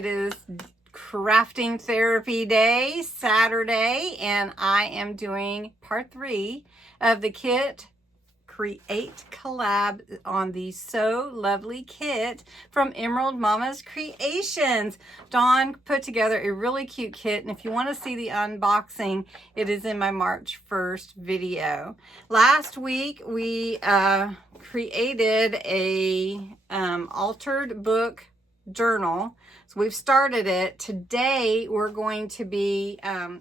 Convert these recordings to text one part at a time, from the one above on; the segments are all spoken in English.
It is crafting therapy day, Saturday, and I am doing part 3 of the kit create collab on the So Lovely kit from Emerald Mommas Creations. Dawn put together a really cute kit, and if you want to see the unboxing, it is in my March 1st video. Last week we created a altered book journal. So we've started it. Today we're going to be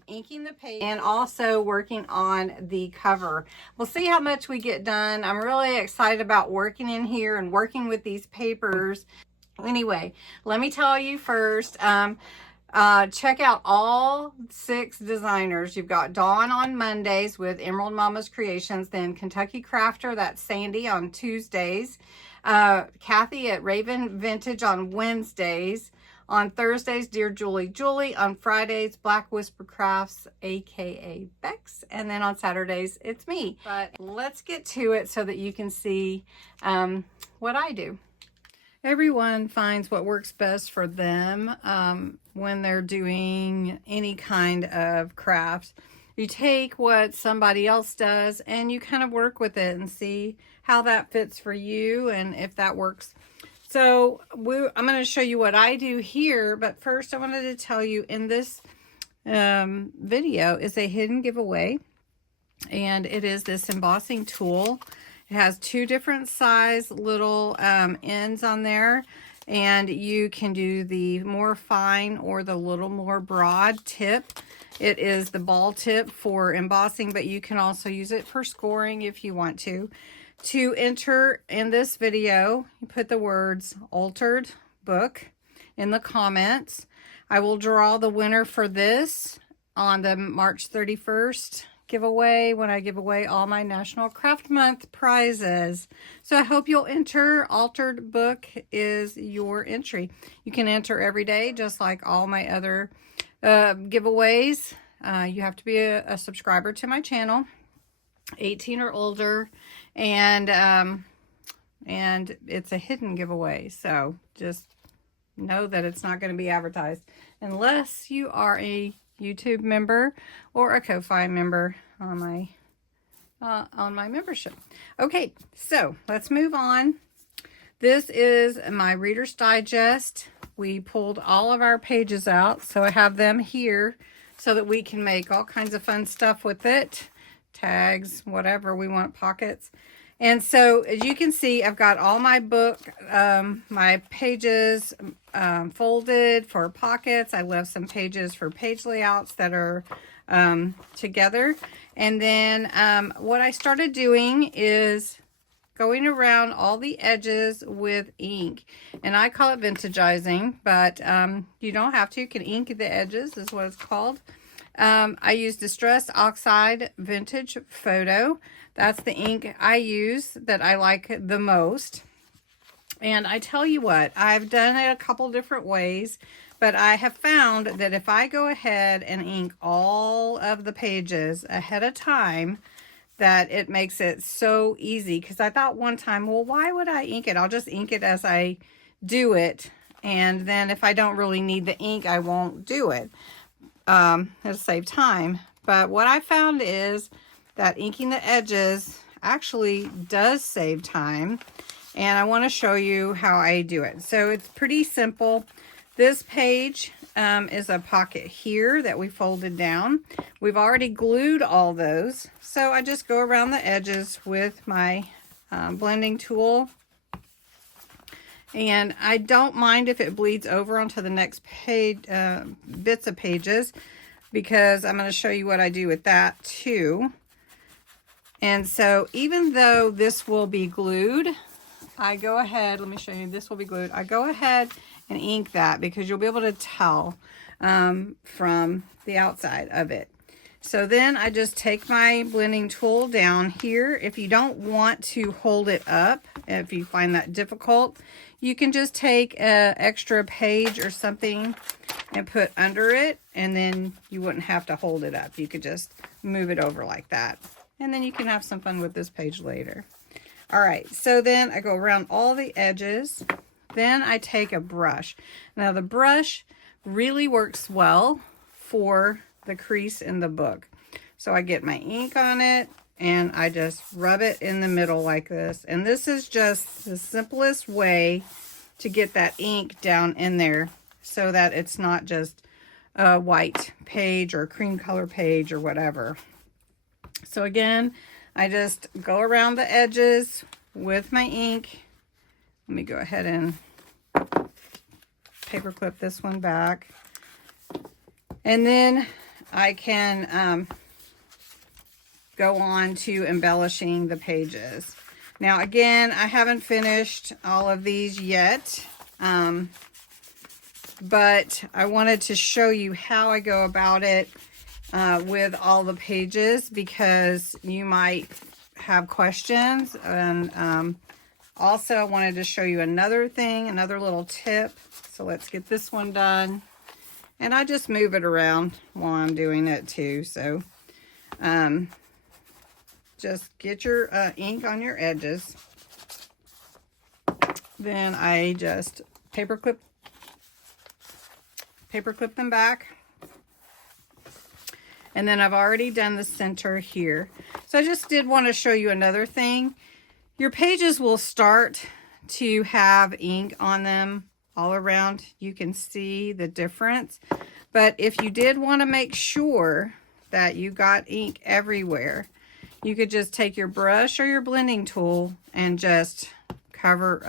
inking the page and also working on the cover. We'll see how much we get done. I'm really excited about working in here and working with these papers. Anyway, let me tell you first, check out all 6 designers. You've got Dawn on Mondays with Emerald Mommas Creations, then Kentucky Krafter, that's Sandy, on Tuesdays, Kathy at Raven Vintage on Wednesdays, on Thursdays, DearJulieJulie, on Fridays, BlackWhisperCrafts, aka Bexx, and then on Saturdays, it's me. But let's get to it so that you can see what I do. Everyone finds what works best for them when they're doing any kind of craft. You take what somebody else does and you kind of work with it and see how that fits for you and if that works. So I'm going to show you what I do here, but first I wanted to tell you in this video is a hidden giveaway, and it is this embossing tool. It has 2 different size little ends on there, and you can do the more fine or the little more broad tip. It is the ball tip for embossing, but you can also use it for scoring if you want to. To enter in this video, you put the words altered book in the comments. I will draw the winner for this on the March 31st giveaway when I give away all my National Craft Month prizes. So I hope you'll enter. Altered book is your entry. You can enter every day just like all my other giveaways. You have to be a subscriber to my channel, 18 or older, and it's a hidden giveaway, so just know that it's not going to be advertised unless you are a YouTube member or a Ko-Fi member on my membership. Okay, so let's move on. This is my Reader's Digest. We pulled all of our pages out, so I have them here so that we can make all kinds of fun stuff with it. Tags, whatever we want, pockets. And so as you can see, I've got all my book, my pages folded for pockets. I left some pages for page layouts that are together. And then what I started doing is going around all the edges with ink. And I call it vintagizing, but you don't have to. You can ink the edges is what it's called. I use Distress Oxide Vintage Photo. That's the ink I use that I like the most. And I tell you what, I've done it a couple different ways, but I have found that if I go ahead and ink all of the pages ahead of time, that it makes it so easy. Because I thought one time, well, why would I ink it? I'll just ink it as I do it. And then if I don't really need the ink, I won't do it. It'll save time. But what I found is that inking the edges actually does save time, and I want to show you how I do it. So it's pretty simple. This page is a pocket here that we folded down. We've already glued all those, so I just go around the edges with my blending tool. And I don't mind if it bleeds over onto the next page, bits of pages, because I'm going to show you what I do with that too. And so even though this will be glued, I go ahead, let me show you, this will be glued. I go ahead and ink that because you'll be able to tell from the outside of it. So then I just take my blending tool down here. If you don't want to hold it up, if you find that difficult, you can just take an extra page or something and put under it, and then you wouldn't have to hold it up. You could just move it over like that. And then you can have some fun with this page later. All right, so then I go around all the edges. Then I take a brush. Now the brush really works well for the crease in the book. So I get my ink on it and I just rub it in the middle like this. And this is just the simplest way to get that ink down in there so that it's not just a white page or a cream color page or whatever. So again, I just go around the edges with my ink. Let me go ahead and paper clip this one back. And then I can go on to embellishing the pages. Now again, I haven't finished all of these yet, but I wanted to show you how I go about it with all the pages, because you might have questions. And also I wanted to show you another thing, another little tip. So let's get this one done. And I just move it around while I'm doing it too. So just get your ink on your edges. Then I just paper clip them back. And then I've already done the center here. So I just did want to show you another thing. Your pages will start to have ink on them all around. You can see the difference. But if you did want to make sure that you got ink everywhere, you could just take your brush or your blending tool and just cover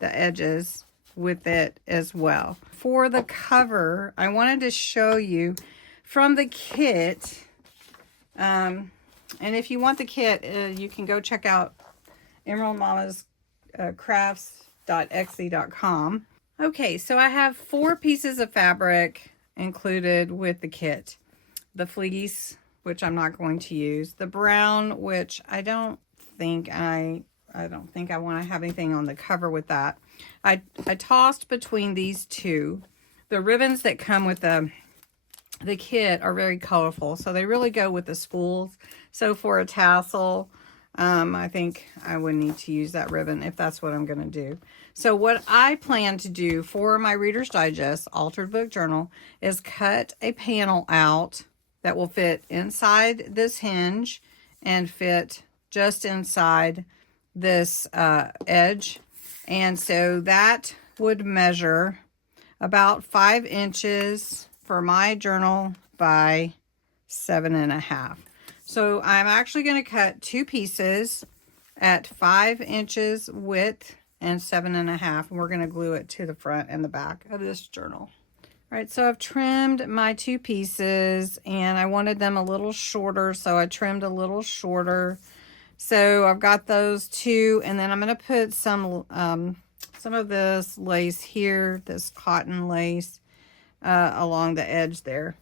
the edges with it as well. For the cover, I wanted to show you from the kit, and if you want the kit, you can go check out Crafts.etsy.com. Okay, so I have 4 pieces of fabric included with the kit. The fleece, which I'm not going to use. The brown, which I don't think I want to have anything on the cover with that. I tossed between these two. The ribbons that come with the kit are very colorful, so they really go with the spools. So for a tassel, I think I would need to use that ribbon if that's what I'm going to do. So what I plan to do for my Reader's Digest Altered Book Journal is cut a panel out that will fit inside this hinge and fit just inside this edge. And so that would measure about 5 inches for my journal by 7.5. So I'm actually going to cut 2 pieces at 5 inches width and 7.5, and we're going to glue it to the front and the back of this journal. All right, so I've trimmed my 2 pieces, and I wanted them a little shorter, so I trimmed a little shorter. So I've got those 2, and then I'm going to put some of this lace here, this cotton lace, along the edge there.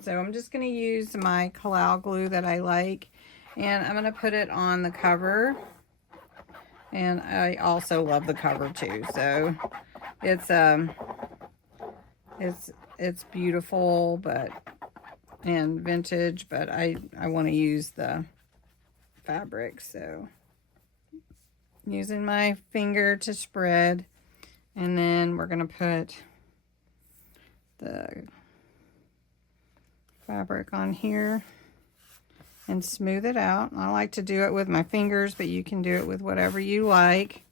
So I'm just going to use my Kalau glue that I like, and I'm going to put it on the cover. And I also love the cover too. So it's beautiful, and vintage, but I want to use the fabric. So using my finger to spread, and then we're going to put the fabric on here and smooth it out. I like to do it with my fingers, but you can do it with whatever you like.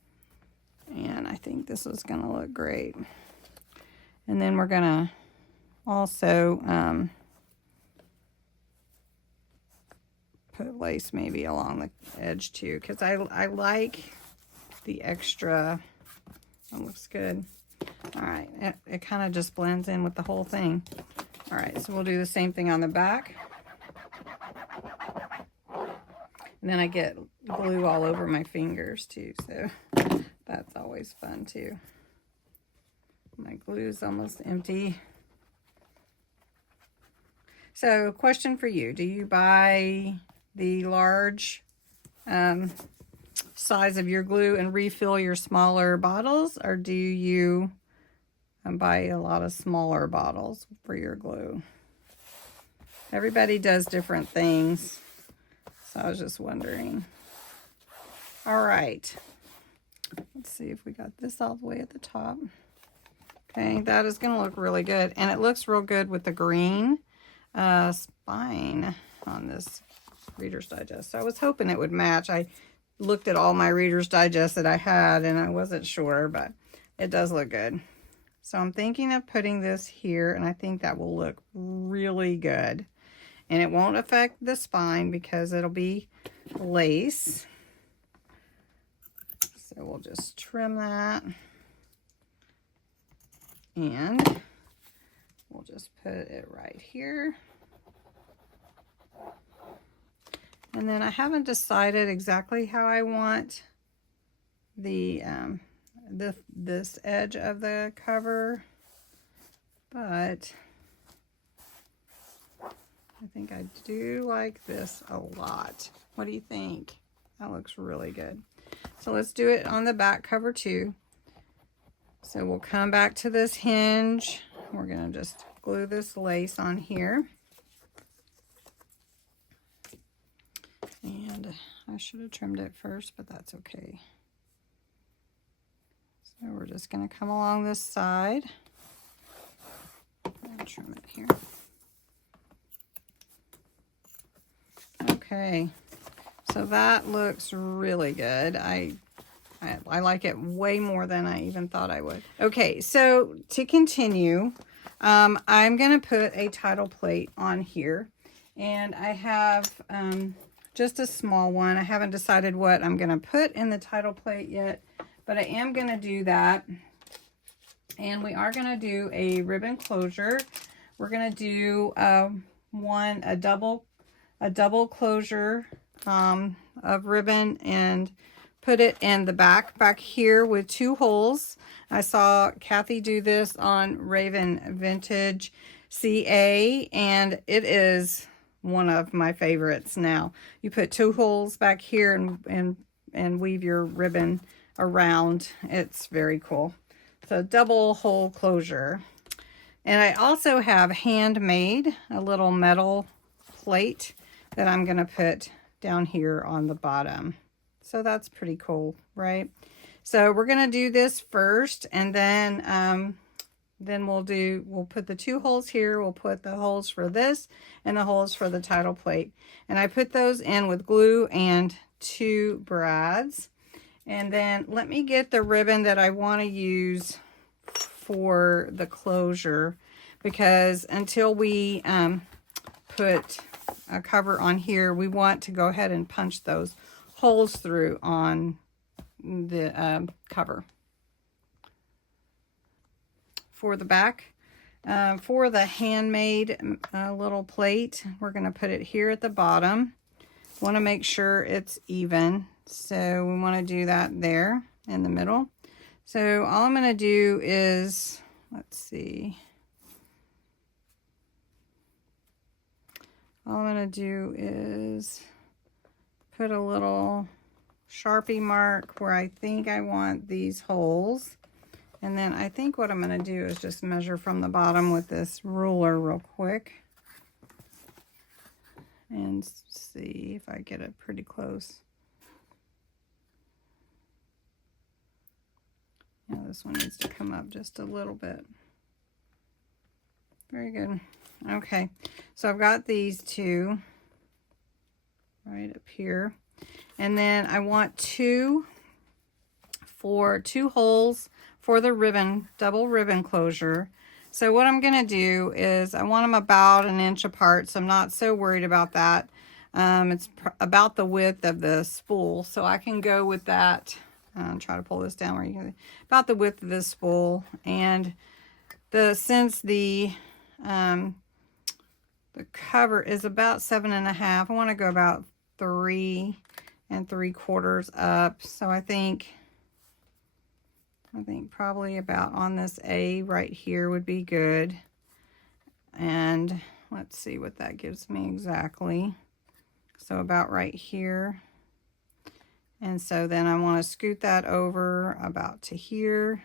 And I think this is going to look great. And then we're going to also put lace maybe along the edge too, because I like the extra. That looks good. All right, it kind of just blends in with the whole thing. All right, so we'll do the same thing on the back. And then I get glue all over my fingers too, so that's always fun too. My glue is almost empty. So, question for you. Do you buy the large size of your glue and refill your smaller bottles, or do you buy a lot of smaller bottles for your glue? Everybody does different things, so I was just wondering. All right, Let's see if we got this all the way at the top. Okay, that is going to look really good. And it looks real good with the green spine on this Reader's Digest. So I was hoping it would match. I looked at all my Reader's Digest that I had and I wasn't sure, but it does look good. So I'm thinking of putting this here, and I think that will look really good. And it won't affect the spine because it'll be lace. So we'll just trim that. And we'll just put it right here. And then I haven't decided exactly how I want the this edge of the cover, but I think I do like this a lot. What do you think? That looks really good. So let's do it on the back cover too. So we'll come back to this hinge. We're going to just glue this lace on here. And I should have trimmed it first, but that's okay. So we're just going to come along this side and trim it here. Okay, so that looks really good. I like it way more than I even thought I would. Okay, so to continue, I'm going to put a title plate on here. And I have just a small one. I haven't decided what I'm going to put in the title plate yet, but I am going to do that. And we are going to do a ribbon closure. We're going to do a double closure of ribbon and put it in the back here with 2 holes. I saw Kathy do this on Raven Vintage CA, and it is one of my favorites now. You put 2 holes back here and weave your ribbon around. It's very cool. So double hole closure. And I also have handmade a little metal plate that I'm going to put down here on the bottom. So that's pretty cool, right? So we're going to do this first, and then we'll put the 2 holes here. We'll put the holes for this and the holes for the title plate. And I put those in with glue and 2 brads. And then let me get the ribbon that I want to use for the closure, because until we put a cover on here, we want to go ahead and punch those holes through on the cover. For the back, for the handmade little plate, we're going to put it here at the bottom. Want to make sure it's even, so we want to do that there in the middle. So all I'm going to do is, let's see, all I'm going to do is put a little Sharpie mark where I think I want these holes. And then I think what I'm going to do is just measure from the bottom with this ruler real quick. And see if I get it pretty close. Yeah, this one needs to come up just a little bit. Very good. Okay, so I've got these 2 right up here. And then I want 2 holes for the ribbon, double ribbon closure. So what I'm going to do is I want them about 1 inch apart, so I'm not so worried about that. It's about the width of the spool, so I can go with that. Try to pull this down where you can, about the width of this spool. And since the cover is about 7.5, I want to go about 3 3/4 up. So I think probably about on this A right here would be good. And let's see what that gives me exactly. So about right here. And so then I want to scoot that over about to here.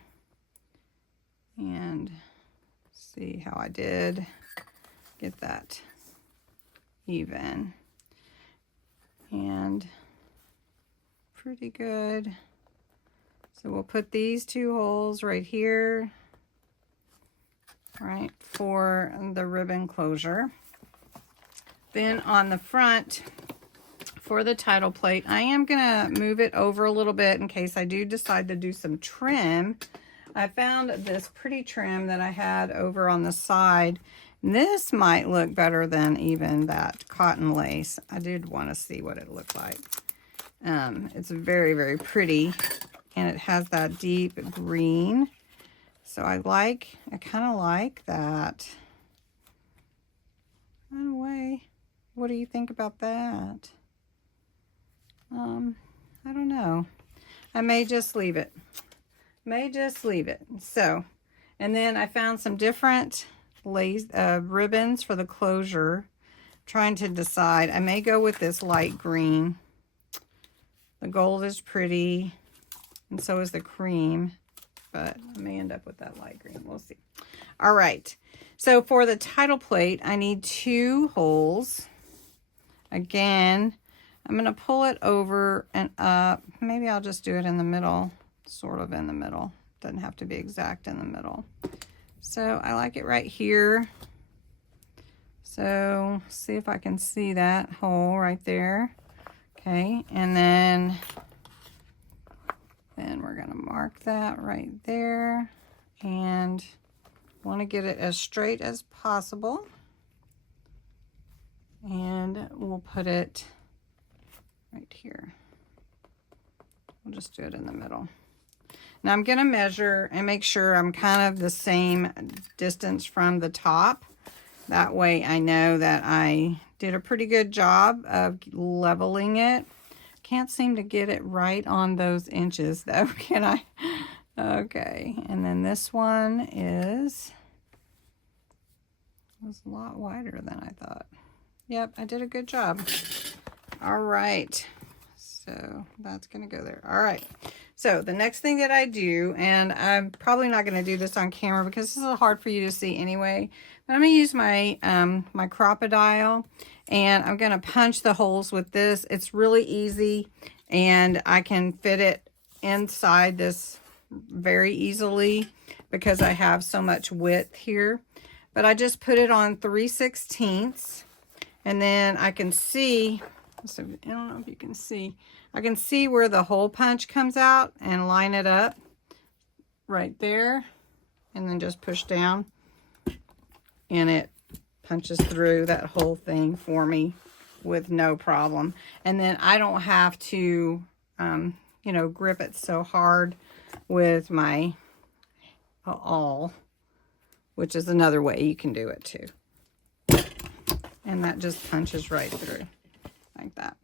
And see how I did. Get that even. And pretty good. So we'll put these 2 holes right here, right, for the ribbon closure. Then on the front, for the title plate, I am gonna move it over a little bit in case I do decide to do some trim. I found this pretty trim that I had over on the side. This might look better than even that cotton lace. I did want to see what it looked like. It's very, very pretty, and it has that deep green. So I kind of like that. By the way, what do you think about that? I don't know. I may just leave it. So, and then I found some different lace ribbons for the closure. Trying to decide. I may go with this light green. The gold is pretty, and so is the cream, but I may end up with that light green. We'll see. All right. So for the title plate, I need 2 holes. Again, I'm going to pull it over and up. Maybe I'll just do it in the middle, sort of in the middle. Doesn't have to be exact in the middle. So I like it right here. So see if I can see that hole right there. Okay, and then we're going to mark that right there, and want to get it as straight as possible. And we'll put it right here. We'll just do it in the middle. Now I'm going to measure and make sure I'm kind of the same distance from the top. That way I know that I did a pretty good job of leveling it. Can't seem to get it right on those inches though, can I? Okay, and then this one was a lot wider than I thought. Yep, I did a good job. All right, so that's gonna go there. All right, so the next thing that I do, and I'm probably not gonna do this on camera because this is hard for you to see anyway, but I'm gonna use my my Crop-A-Dial, and I'm gonna punch the holes with this. It's really easy, and I can fit it inside this very easily because I have so much width here. But I just put it on 3/16, and then I can see, so I don't know if you can see, I can see where the hole punch comes out and line it up right there, and then just push down, and it punches through that whole thing for me with no problem. And then I don't have to, you know, grip it so hard with my awl, which is another way you can do it too. And that just punches right through like that.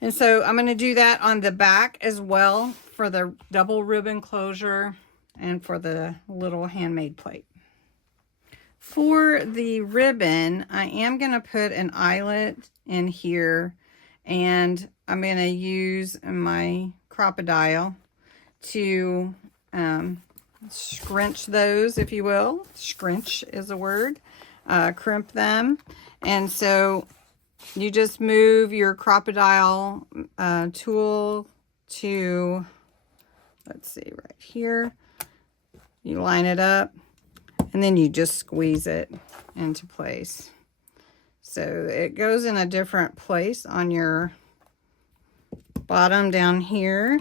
And so I'm going to do that on the back as well for the double ribbon closure and for the little handmade plate. For the ribbon, I am going to put an eyelet in here, and I'm going to use my Crop-A-Dial to scrunch those, if you will. Scrunch is a word. Crimp them. And so you just move your Crop-A-Dial tool to, let's see, right here. You line it up, and then you just squeeze it into place. So it goes in a different place on your bottom down here,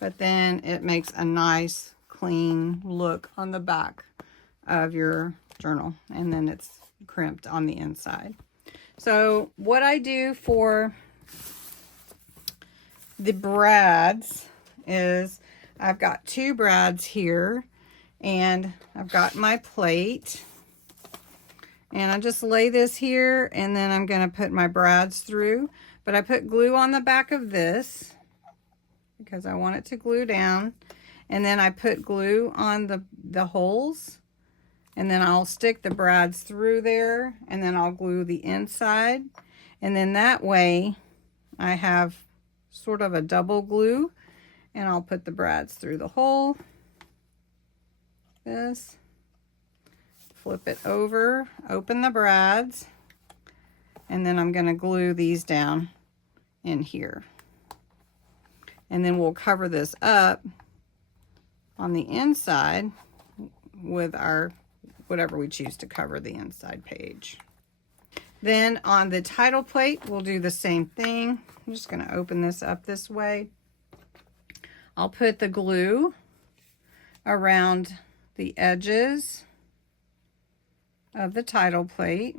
but then it makes a nice clean look on the back of your journal, and then it's crimped on the inside. So what I do for the brads is I've got 2 brads here, and I've got my plate, and I just lay this here, and then I'm going to put my brads through. But I put glue on the back of this because I want it to glue down, and then I put glue on the holes, and then I'll stick the brads through there, and then I'll glue the inside, and then that way I have sort of a double glue, and I'll put the brads through the hole. This, flip it over, open the brads, and then I'm going to glue these down in here. And then we'll cover this up on the inside with our whatever we choose to cover the inside page. Then on the title plate, we'll do the same thing. I'm just going to open this up this way. I'll put the glue around the edges of the title plate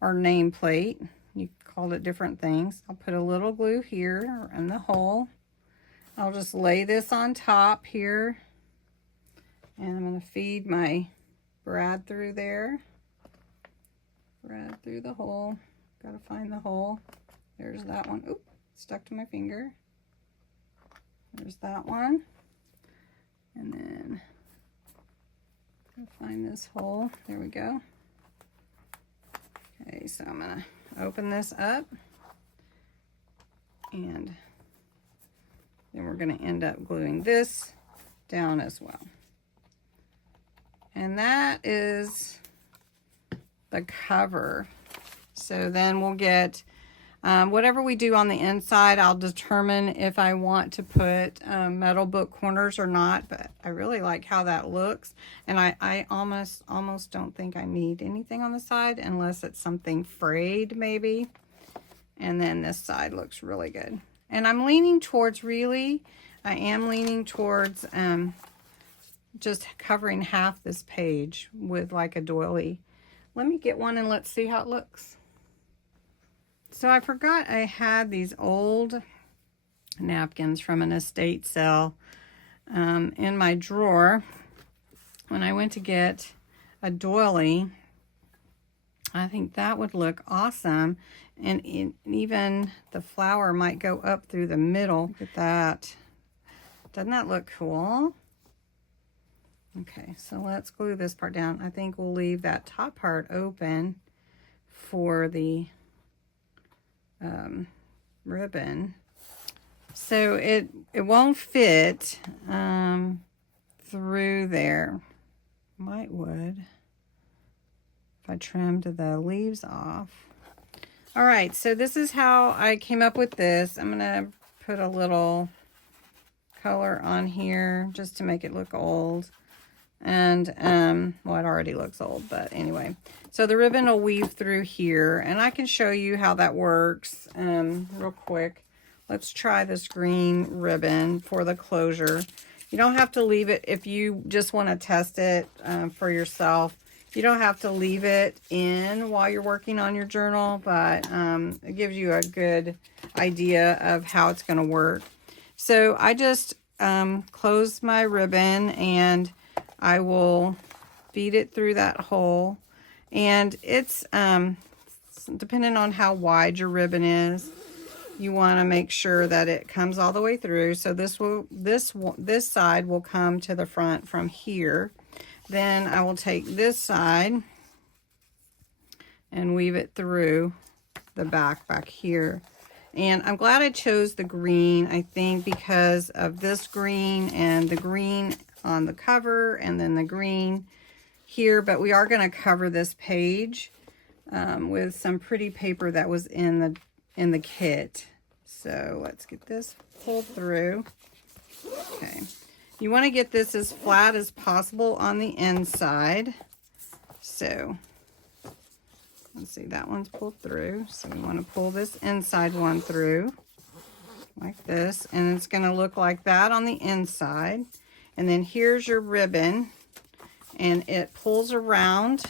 or name plate. You called it different things. I'll put a little glue here in the hole. I'll just lay this on top here, and I'm going to feed my brad through there. Brad through the hole. Got to find the hole. There's that one. Oop, stuck to my finger. There's that one. And then I'll find this hole. There we go. Okay, so I'm going to open this up, and then we're going to end up gluing this down as well. And that is the cover. So then we'll get whatever we do on the inside. I'll determine if I want to put metal book corners or not, but I really like how that looks. And I almost don't think I need anything on the side unless it's something frayed maybe. And then this side looks really good. And I'm leaning towards I am leaning towards just covering half this page with like a doily. Let me get one and let's see how it looks. So I forgot I had these old napkins from an estate sale in my drawer. When I went to get a doily, I think that would look awesome. And even the flower might go up through the middle. Look at that. Doesn't that look cool? Okay, so let's glue this part down. I think we'll leave that top part open for the ribbon. So it won't fit through there. Might would if I trimmed the leaves off. All right, so this is how I came up with this. I'm gonna put a little color on here just to make it look old. And well, it already looks old, but anyway. So the ribbon will weave through here, and I can show you how that works real quick. Let's try this green ribbon for the closure. You don't have to leave it if you just want to test it for yourself. You don't have to leave it in while you're working on your journal, but it gives you a good idea of how it's going to work. So I just close my ribbon, and I will feed it through that hole. And it's depending on how wide your ribbon is, you want to make sure that it comes all the way through. So this side will come to the front from here. Then I will take this side and weave it through the back here. And I'm glad I chose the green, I think, because of this green and the green on the cover and then the green here. But we are going to cover this page with some pretty paper that was in the kit. So let's get this pulled through. Okay. You want to get this as flat as possible on the inside. So let's see, that one's pulled through. So we want to pull this inside one through like this. And it's going to look like that on the inside. And then here's your ribbon. And it pulls around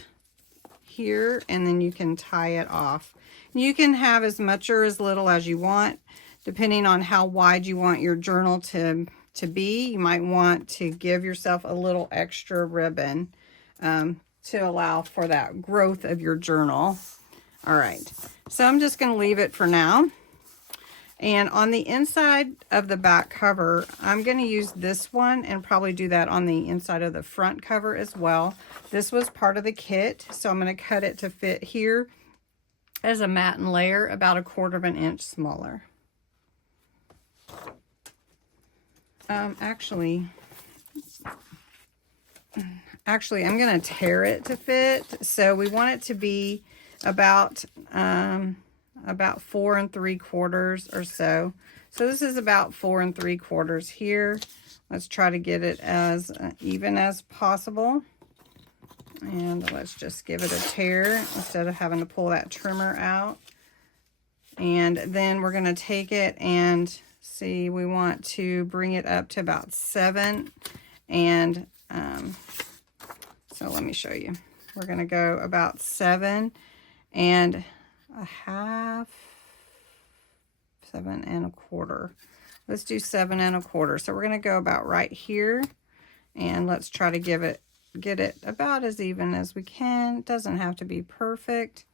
here. And then you can tie it off. You can have as much or as little as you want, depending on how wide you want your journal to be. You might want to give yourself a little extra ribbon to allow for that growth of your journal. All right, so I'm just going to leave it for now. And on the inside of the back cover, I'm going to use this one and probably do that on the inside of the front cover as well. This was part of the kit, so I'm going to cut it to fit here as a matte layer about 1/4 of an inch smaller. Actually, I'm going to tear it to fit. So we want it to be about, about 4 3/4 or so. So this is about 4 3/4 here. Let's try to get it as even as possible. And let's just give it a tear instead of having to pull that trimmer out. And then we're going to take it and see, we want to bring it up to about 7. And so let me show you. We're going to go about 7 1/2, 7 1/4. Let's do 7 1/4. So we're going to go about right here, and let's try to get it about as even as we can. It doesn't have to be perfect.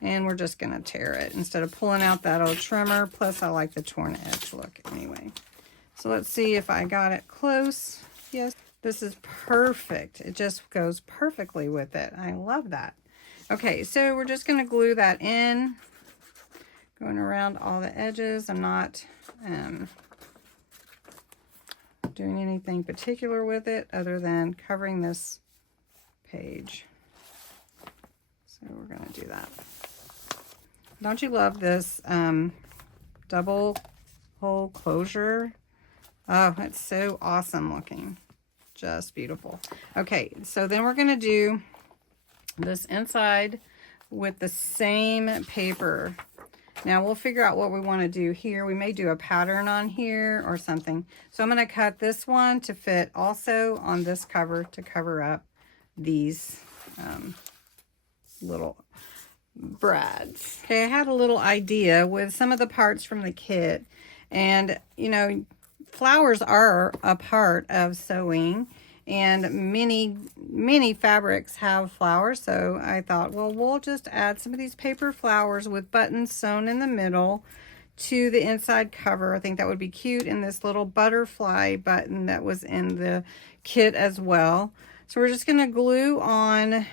And we're just going to tear it instead of pulling out that old trimmer. Plus, I like the torn edge look anyway. So let's see if I got it close. Yes, this is perfect. It just goes perfectly with it. I love that. Okay, so we're just going to glue that in, going around all the edges. I'm not doing anything particular with it other than covering this page. So we're going to do that. Don't you love this double hole closure? Oh, it's so awesome looking. Just beautiful. Okay, so then we're going to do this inside with the same paper. Now we'll figure out what we want to do here. We may do a pattern on here or something. So I'm going to cut this one to fit also on this cover to cover up these little brads. Okay, I had a little idea with some of the parts from the kit, and you know, flowers are a part of sewing, and many fabrics have flowers. So I thought, well, we'll just add some of these paper flowers with buttons sewn in the middle to the inside cover. I think that would be cute, in this little butterfly button that was in the kit as well. So we're just going to glue on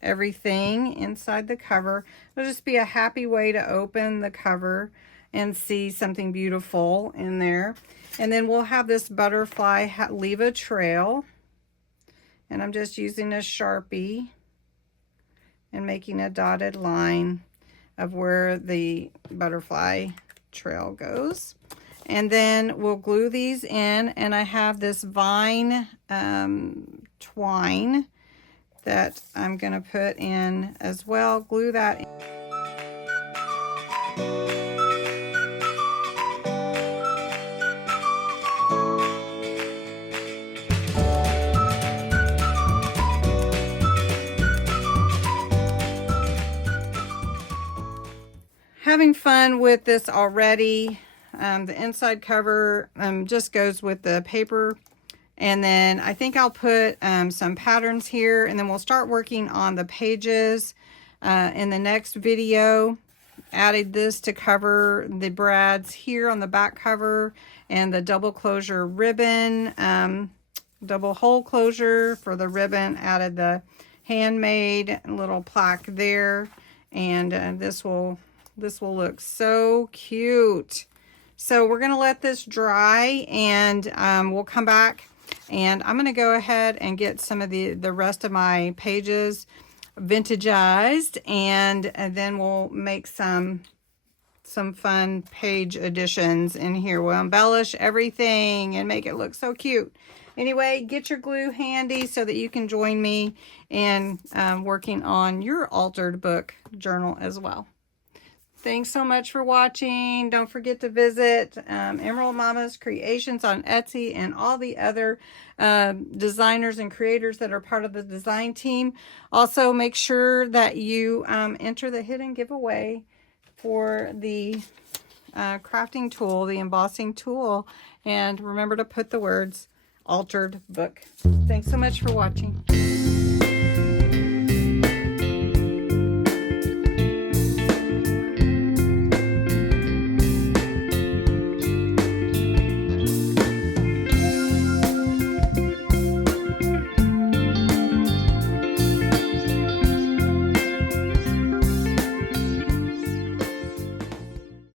everything inside the cover. It'll just be a happy way to open the cover and see something beautiful in there. And then we'll have this butterfly leave a trail. And I'm just using a Sharpie and making a dotted line of where the butterfly trail goes. And then we'll glue these in, and I have this vine twine that I'm going to put in as well. Glue that in. Having fun with this already. The inside cover just goes with the paper. And then I think I'll put some patterns here, and then we'll start working on the pages in the next video. Added this to cover the brads here on the back cover, and the double closure ribbon, double hole closure for the ribbon. Added the handmade little plaque there, and this will look so cute. So we're going to let this dry, and we'll come back. And I'm going to go ahead and get some of the rest of my pages vintageized, and then we'll make some fun page additions in here. We'll embellish everything and make it look so cute. Anyway, get your glue handy so that you can join me in working on your altered book journal as well. Thanks so much for watching. Don't forget to visit Emerald Mommas Creations on Etsy, and all the other designers and creators that are part of the design team. Also, make sure that you enter the hidden giveaway for the crafting tool, the embossing tool. And remember to put the words altered book. Thanks so much for watching.